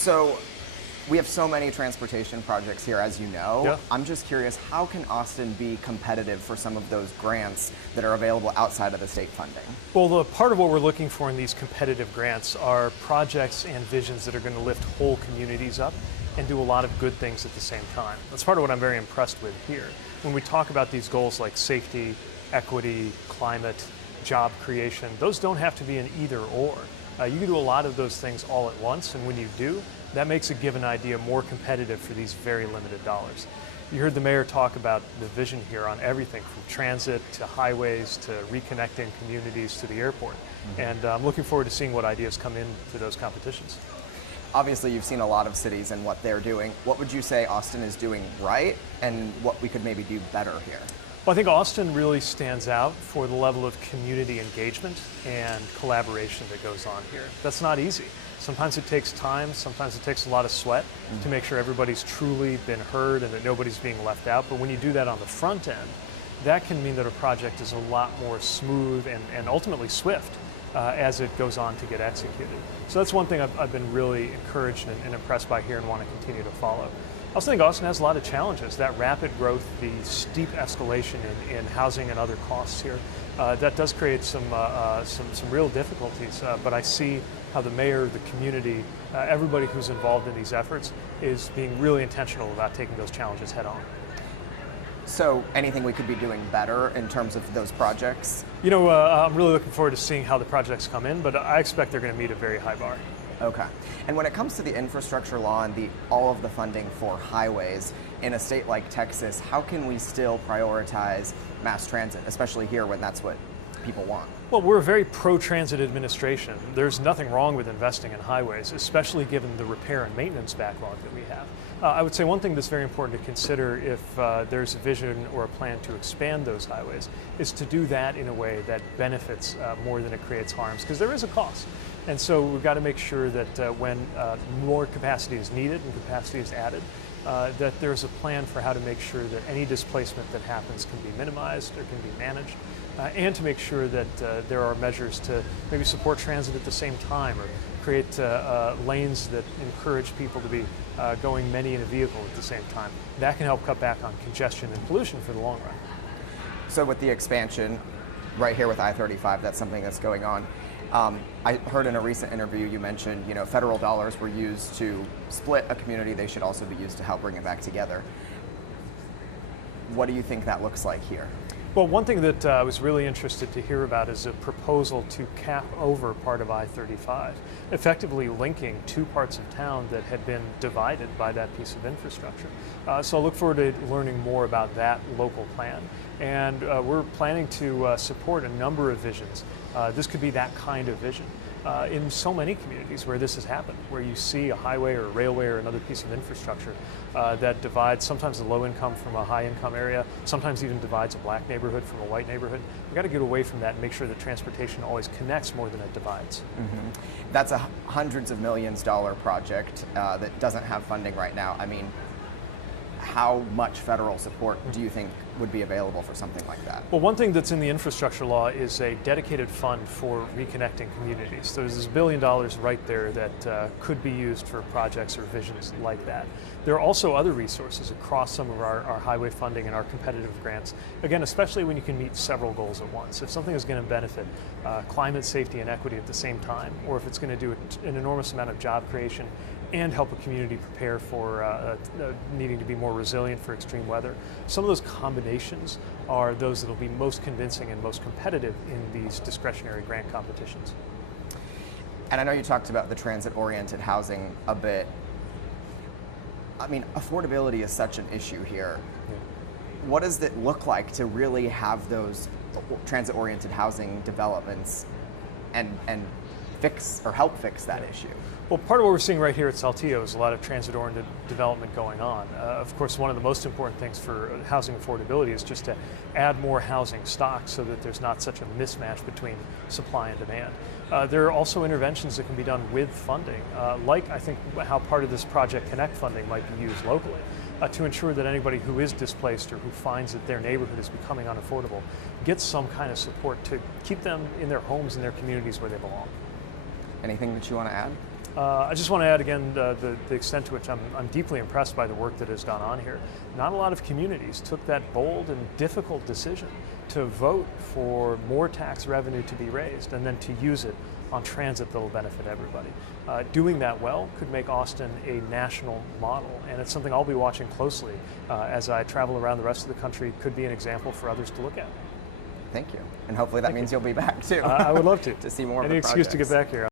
So we have so many transportation projects here, as you know. Yeah. I'm just curious, how can Austin be competitive for some of those grants that are available outside of the state funding? Well, the part of what we're looking for in these competitive grants are projects and visions that are going to lift whole communities up and do a lot of good things at the same time. That's part of what I'm very impressed with here. When we talk about these goals like safety, equity, climate, job creation, those don't have to be an either or. You can do a lot of those things all at once, and when you do, that makes a given idea more competitive for these very limited dollars. You heard the mayor talk about the vision here on everything from transit to highways to reconnecting communities to the airport. And I'm looking forward to seeing what ideas come into those competitions. Obviously, you've seen a lot of cities and what they're doing. What would you say Austin is doing right and what we could maybe do better here? Well, I think Austin really stands out for the level of community engagement and collaboration that goes on here. That's not easy. Sometimes it takes time, sometimes it takes a lot of sweat to make sure everybody's truly been heard and that nobody's being left out. But when you do that on the front end, that can mean that a project is a lot more smooth and ultimately swift as it goes on to get executed. So that's one thing I've been really encouraged and impressed by here and want to continue to follow. I also think Austin has a lot of challenges. That rapid growth, the steep escalation in housing and other costs here, that does create some real difficulties. But I see how the mayor, the community, everybody who's involved in these efforts is being really intentional about taking those challenges head on. So anything we could be doing better in terms of those projects? You know, I'm really looking forward to seeing how the projects come in, but I expect they're going to meet a very high bar. Okay. And when it comes to the infrastructure law and all of the funding for highways in a state like Texas, how can we still prioritize mass transit, especially here when that's what people want? Well, we're a very pro-transit administration. There's nothing wrong with investing in highways, especially given the repair and maintenance backlog that we have. I would say one thing that's very important to consider if there's a vision or a plan to expand those highways is to do that in a way that benefits more than it creates harms, because there is a cost. And so we've got to make sure that when more capacity is needed and capacity is added, that there's a plan for how to make sure that any displacement that happens can be minimized or can be managed, and to make sure that there are measures to maybe support transit at the same time or create lanes that encourage people to be going many in a vehicle at the same time. That can help cut back on congestion and pollution for the long run. So with the expansion right here with I-35, that's something that's going on. I heard in a recent interview you mentioned, federal dollars were used to split a community. They should also be used to help bring it back together. What do you think that looks like here? Well, one thing that I was really interested to hear about is a proposal to cap over part of I-35, effectively linking two parts of town that had been divided by that piece of infrastructure. So I look forward to learning more about that local plan. And we're planning to support a number of visions. This could be that kind of vision. In so many communities where this has happened, where you see a highway or a railway or another piece of infrastructure that divides sometimes a low income from a high income area, sometimes even divides a black neighborhood from a white neighborhood. We've got to get away from that and make sure that transportation always connects more than it divides. That's a hundreds of millions dollar project that doesn't have funding right now. I mean, how much federal support do you think would be available for something like that? Well, one thing that's in the infrastructure law is a dedicated fund for reconnecting communities. There's this $1 billion right there that could be used for projects or visions like that. There are also other resources across some of our highway funding and our competitive grants. Again, especially when you can meet several goals at once. If something is going to benefit climate, safety, and equity at the same time, or if it's going to do an enormous amount of job creation and help a community prepare for needing to be more resilient for extreme weather. Some of those combinations are those that will be most convincing and most competitive in these discretionary grant competitions. And I know you talked about the transit-oriented housing a bit. I mean, affordability is such an issue here. Yeah. What does it look like to really have those transit-oriented housing developments and fix or help fix that issue? Well, part of what we're seeing right here at Saltillo is a lot of transit-oriented development going on. Of course, one of the most important things for housing affordability is just to add more housing stock so that there's not such a mismatch between supply and demand. There are also interventions that can be done with funding, like I think how part of this Project Connect funding might be used locally to ensure that anybody who is displaced or who finds that their neighborhood is becoming unaffordable gets some kind of support to keep them in their homes and their communities where they belong. Anything that you want to add? I just want to add again the extent to which I'm deeply impressed by the work that has gone on here. Not a lot of communities took that bold and difficult decision to vote for more tax revenue to be raised and then to use it on transit that will benefit everybody. Doing that well could make Austin a national model, and it's something I'll be watching closely as I travel around the rest of the country. Could be an example for others to look at. Thank you. And hopefully that means you'll be back too. I would love to. To see more Any of the excuse to projects. get back here.